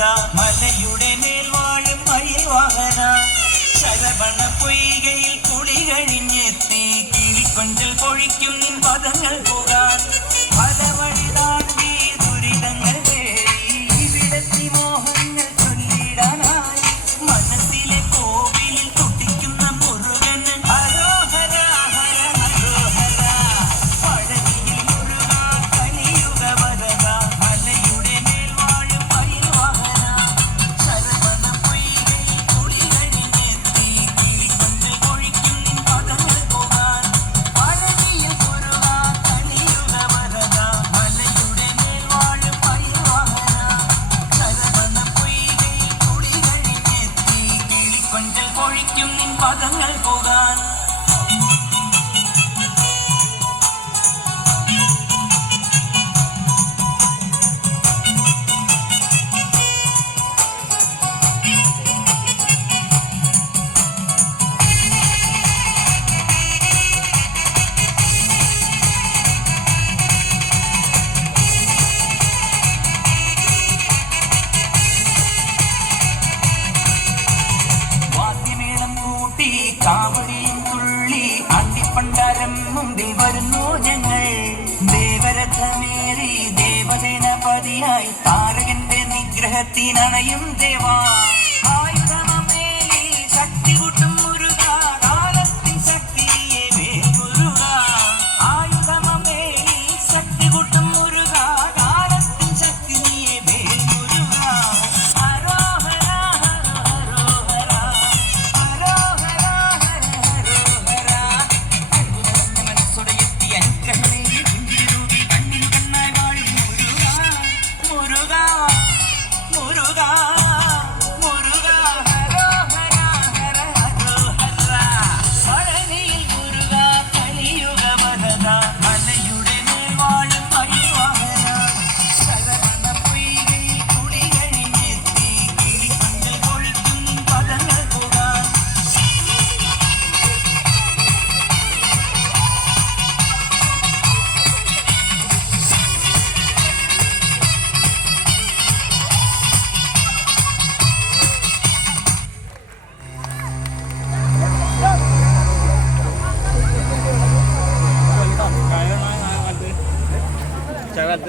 മലയുടെ മേൽ വാഴും മയിൽ വാഹന ശരവണ പൊയ്കയിൽ കുളി കഴിഞ്ഞെത്തി കിളിക്കൊഞ്ചൽ പൊഴിക്കും നിൻ പദങ്ങൾ പോകാൻ പല വഴി താണ്ടി ദുരിതങ്ങൾ തേടി ഇവിടത്തി മോഹങ്ങൾ ചൊല്ലിടാനായി മനസ്സിലെ കോവിലിൽ തുടിക്കുന്ന മുരുകന് ഹരോഹര ഹര ഹരോഹര പഴനിയിൽ മുരുക കലിയുഗ വരദ മലയുടെ മേൽ വാഴും മയിൽ വാഹന ശരവണ പൊയ്കയിൽ കുളി കഴിഞ്ഞെത്തി കിളിക്കൊഞ്ചൽ പൊഴിക്കും നിൻ പദങ്ങൾ പോകാൻ പഴനിയിൽ മുരുക കലിയുഗ വരദ മലയുടെ മേൽ വാഴും മയിൽ വാഹന ശരവണ പൊയ്കയിൽ കുളി കഴിഞ്ഞെത്തി കിളിക്കൊഞ്ചൽ പൊഴിക്കും നിൻ പദങ്ങൾ പോകാൻ വാദ്യമേളം കൂട്ടി കാവടിയും തുള്ളി അണ്ടിപ്പണ്ടാരം മുമ്പിൽ വരുന്നു ഞങ്ങൾ ദേവരഥമേറി ദേവസേനപതിയായി താരകന്റെ നിഗ്രഹത്തിനണയും ദേവാ ആയുധമേലി ശക്തി കൂട്ടും മുരുക കാലത്തിൻ ശക്തിയെ വേൽമുരുക ആയുധമേലി ശക്തി കൂട്ടും മുരുക കാലത്തിൻ ശക്തിയെ വേൽമുരുക ഹരോഹര ഹരോഹര ഹരോഹര ഹരോഹര അത്ഭുതമെന്ന മനസ്സോടെ എത്തി അനുഗ്രഹമേ പുഞ്ചിരിതൂകി കണ്ണിനു കണ്ണായി വാഴും മുരുക മുരുക മുരുക മുരുക ഹരോഹര ഹര ഹരോഹര പഴനിയിൽ മുരുക കലിയുഗ വരദ മലയുടെ മേൽ വാഴും മയിൽ വാഹന ശരവണ പൊയ്കയിൽ കുളി കഴിഞ്ഞെത്തി കിളിക്കൊഞ്ചൽ പൊഴിക്കും നിൻ പദങ്ങൾ പോകാൻ Chào anh.